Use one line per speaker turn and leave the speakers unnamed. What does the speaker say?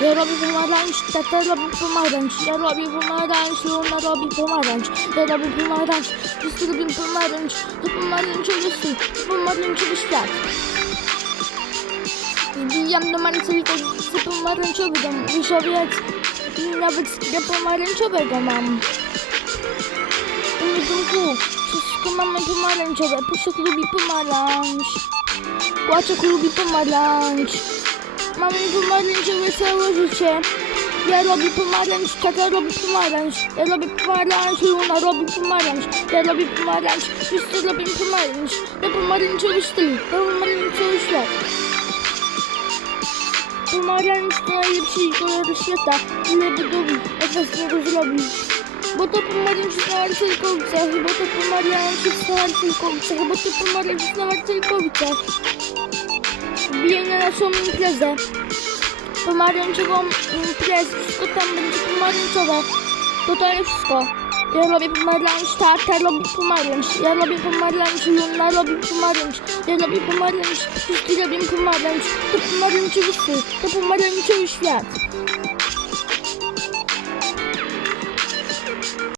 Ja robię pomarańcz, tata robi pomarańcz. Ja robię pomarańcz, Luna robi pomarańcz. Ja robię pomarańcz, wszyscy robią pomarańcz. To pomarańczowy styl, to pomarańczowy świat. Wbijam do Marcelika z pomarańczowy dom, wyszowiec. I nawet skrzydła pomarańczowego mam. U mnie domku, wszystko mamy pomarańczowe. Puszek lubi pomarańcz. Kłaczek lubi pomarańcz. Mamy pomarańczowe całe życie. Ja robię pomarańcz, tata robi pomarańcz. Ja robię pomarańcz, Luna robi pomarańcz. Ja robię pomarańcz, wszyscy robią pomarańcz. To pomarańczowy styl, to pomarańczowy świat. Pomarańcz to najlepszy kolor świata. Ile budowy, jak was z niego zrobić. Bo to pomarańcz na Marcelkowicach, bo to pomarańcz na Marcelkowicach, bo to pomarańcz na Marcelkowicach. Wbiję na naszą imprezę. Pomarańczową imprezę, wszystko tam będzie pomarańczowe. Jest wszystko. Ja robię pomarańcz, tata robi pomarańcz. Ja robię pomarańcz, Luna robi pomarańcz. Ja robię pomarańcz, wszyscy robią pomarańcz. To pomarańczowy styl, to pomarańczowy świat.